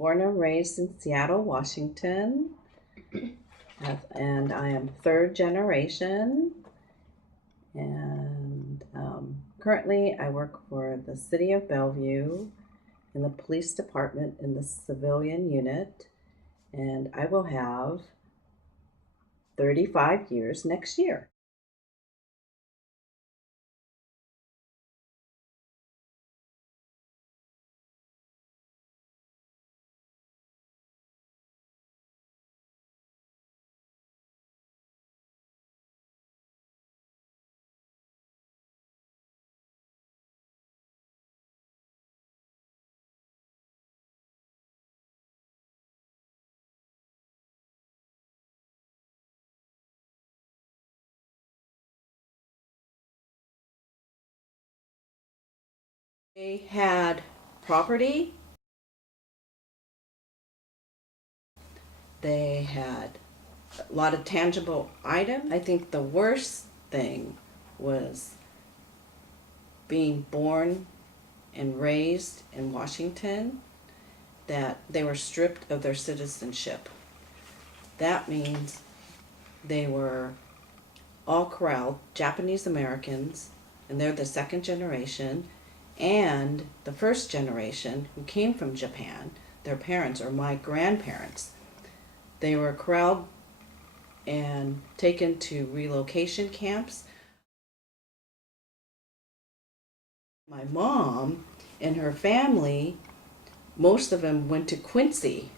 born and raised in Seattle, Washington, and I am third generation. And currently, I work for the City of Bellevue in the police department in the civilian unit, and I will have 35 years next year. They had property, they had a lot of tangible items. I think the worst thing was being born and raised in Washington, that they were stripped of their citizenship. That means they were all corralled, Japanese Americans, and they're the second generation, and the first generation who came from Japan, their parents or my grandparents. They were corralled and taken to relocation camps. My mom and her family, most of them went to Quincy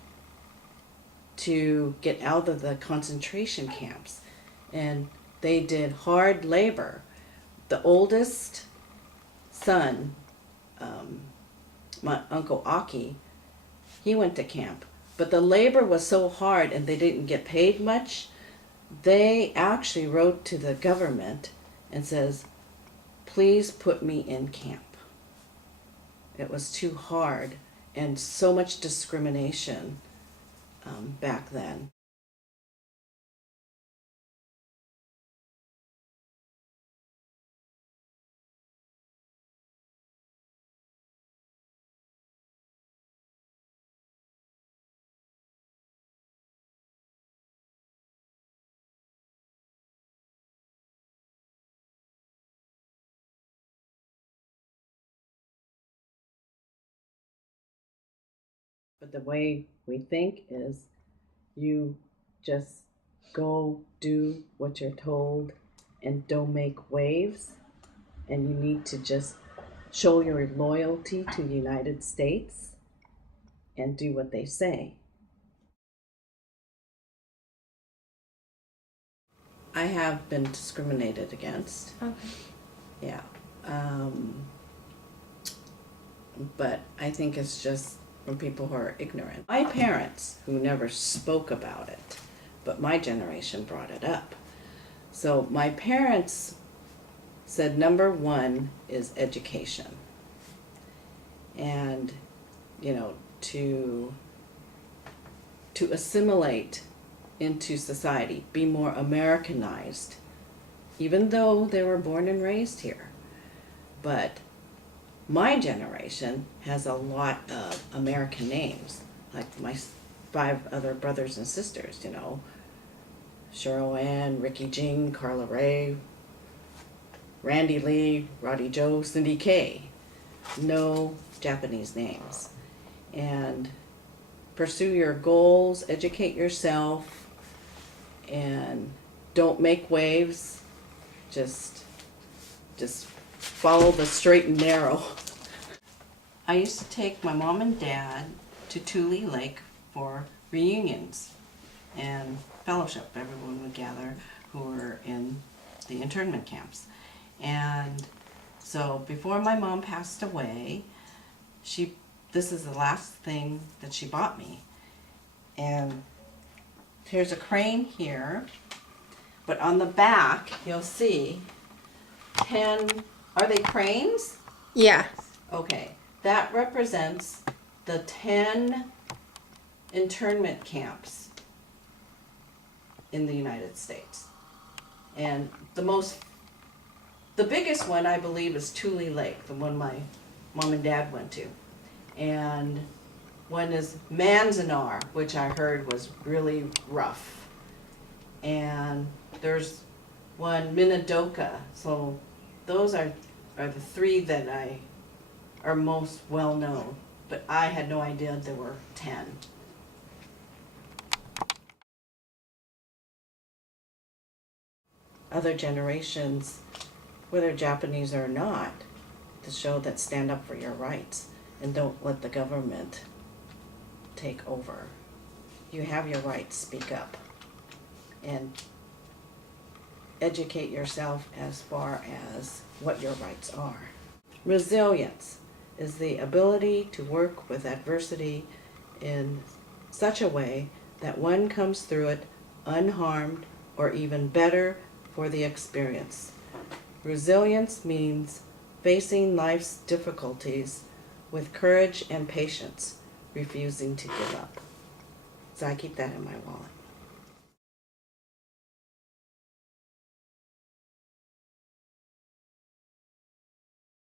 to get out of the concentration camps, and they did hard labor. The oldest son, my uncle Aki, he went to camp, but the labor was so hard and they didn't get paid much. They actually wrote to the government and says, please put me in camp. It was too hard and so much discrimination back then. But the way we think is you just go do what you're told and don't make waves, and you need to just show your loyalty to the United States and do what they say. I have been discriminated against. Okay. Yeah. But I think it's just from people who are ignorant. My parents, who never spoke about it, but my generation brought it up. So my parents said number one is education. And, you know, to assimilate into society, be more Americanized, even though they were born and raised here. But my generation has a lot of American names, like my 5 other brothers and sisters, you know, Cheryl Ann, Ricky Jing, Carla Ray, Randy Lee, Roddy Joe, Cindy Kay. No Japanese names. And pursue your goals, educate yourself, and don't make waves. Just follow the straight and narrow. I used to take my mom and dad to Tule Lake for reunions and fellowship. Everyone would gather who were in the internment camps. And so before my mom passed away, this is the last thing that she bought me. And here's a crane here, but on the back you'll see 10, are they cranes? Yeah. Okay, that represents the 10 internment camps in the United States. And the biggest one, I believe, is Tule Lake, the one my mom and dad went to. And One is Manzanar, which I heard was really rough. And there's one Minidoka. So those are the three that are most well known. But I had no idea there were 10. Other generations, whether Japanese or not, to show that stand up for your rights and don't let the government take over. You have your rights, speak up and educate yourself as far as what your rights are. Resilience is the ability to work with adversity in such a way that one comes through it unharmed or even better for the experience. Resilience means facing life's difficulties with courage and patience, refusing to give up. So I keep that in my wallet.